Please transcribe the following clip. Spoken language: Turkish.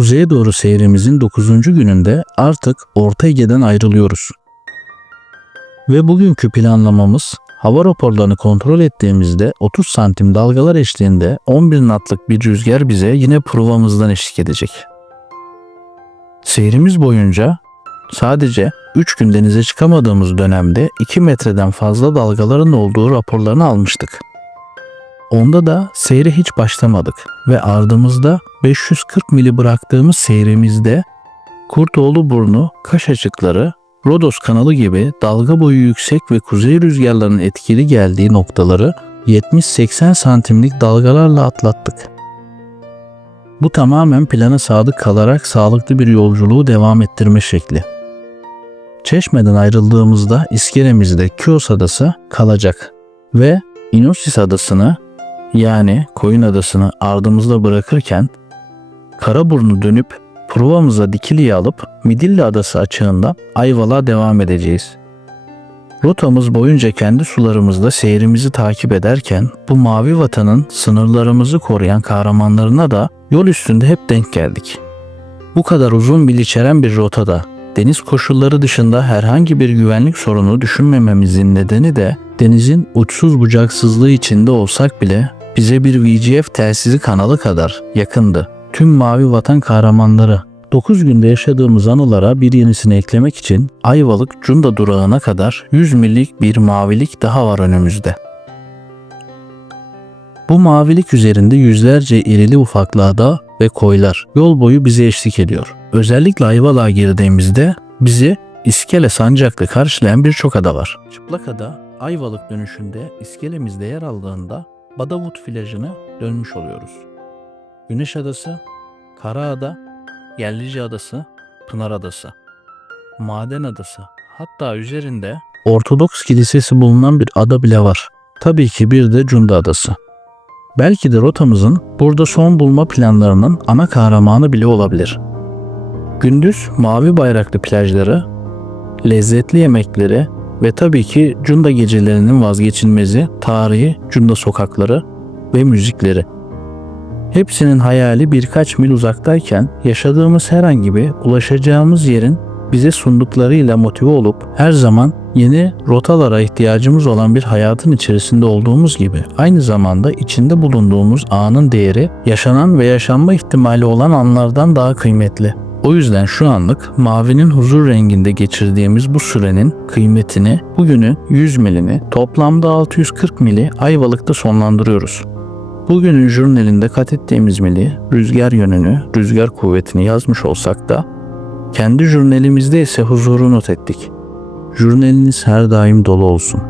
Kuzeye doğru seyrimizin 9. gününde artık Orta Ege'den ayrılıyoruz. Ve bugünkü planlamamız hava raporlarını kontrol ettiğimizde 30 santim dalgalar eşliğinde 11 knotlık bir rüzgar bize yine provamızdan eşlik edecek. Seyrimiz boyunca sadece 3 gün denize çıkamadığımız dönemde 2 metreden fazla dalgaların olduğu raporlarını almıştık. Onda da seyre hiç başlamadık ve ardımızda 540 mili bıraktığımız seyrimizde Kurtoğlu Burnu, Kaş Açıkları, Rodos kanalı gibi dalga boyu yüksek ve kuzey rüzgarlarının etkili geldiği noktaları 70-80 santimlik dalgalarla atlattık. Bu tamamen plana sadık kalarak sağlıklı bir yolculuğu devam ettirme şekli. Çeşme'den ayrıldığımızda iskelemizde Kios Adası kalacak ve Inosis Adası'nı yani Koyun Adası'nı ardımızda bırakırken Karaburnu dönüp provamıza dikiliye alıp Midilli Adası açığından Ayvalık'a devam edeceğiz. Rotamız boyunca kendi sularımızda seyrimizi takip ederken bu mavi vatanın sınırlarımızı koruyan kahramanlarına da yol üstünde hep denk geldik. Bu kadar uzun bil içeren bir rotada deniz koşulları dışında herhangi bir güvenlik sorunu düşünmememizin nedeni de denizin uçsuz bucaksızlığı içinde olsak bile bize bir VGF telsizi kanalı kadar yakındı. Tüm mavi vatan kahramanları 9 günde yaşadığımız anılara bir yenisini eklemek için Ayvalık Cunda durağına kadar 100 millik bir mavilik daha var önümüzde. Bu mavilik üzerinde yüzlerce irili ufaklı ada ve koylar yol boyu bize eşlik ediyor. Özellikle Ayvalık'a girdiğimizde bizi İskele Sancak'ta karşılayan birçok ada var. Çıplak Ada Ayvalık dönüşünde iskelemizde yer aldığında Badavut plajını dönmüş oluyoruz. Güneş Adası, Karaada, Yerlice Adası, Pınar Adası, Maden Adası hatta üzerinde Ortodoks Kilisesi bulunan bir ada bile var. Tabii ki bir de Cunda Adası. Belki de rotamızın burada son bulma planlarının ana kahramanı bile olabilir. Gündüz mavi bayraklı plajları, lezzetli yemekleri ve tabii ki Cunda gecelerinin vazgeçilmezi tarihi Cunda sokakları ve müzikleri. Hepsinin hayali birkaç mil uzaktayken yaşadığımız herhangi bir ulaşacağımız yerin bize sunduklarıyla motive olup her zaman yeni rotalara ihtiyacımız olan bir hayatın içerisinde olduğumuz gibi aynı zamanda içinde bulunduğumuz anın değeri yaşanan ve yaşanma ihtimali olan anlardan daha kıymetli. O yüzden şu anlık mavinin huzur renginde geçirdiğimiz bu sürenin kıymetini bugünün 100 milini toplamda 640 mili Ayvalık'ta sonlandırıyoruz. Bugünün jurnalinde kat ettiğimiz mili rüzgar yönünü, rüzgar kuvvetini yazmış olsak da kendi jurnalimizde ise huzuru not ettik. Jurnaliniz her daim dolu olsun.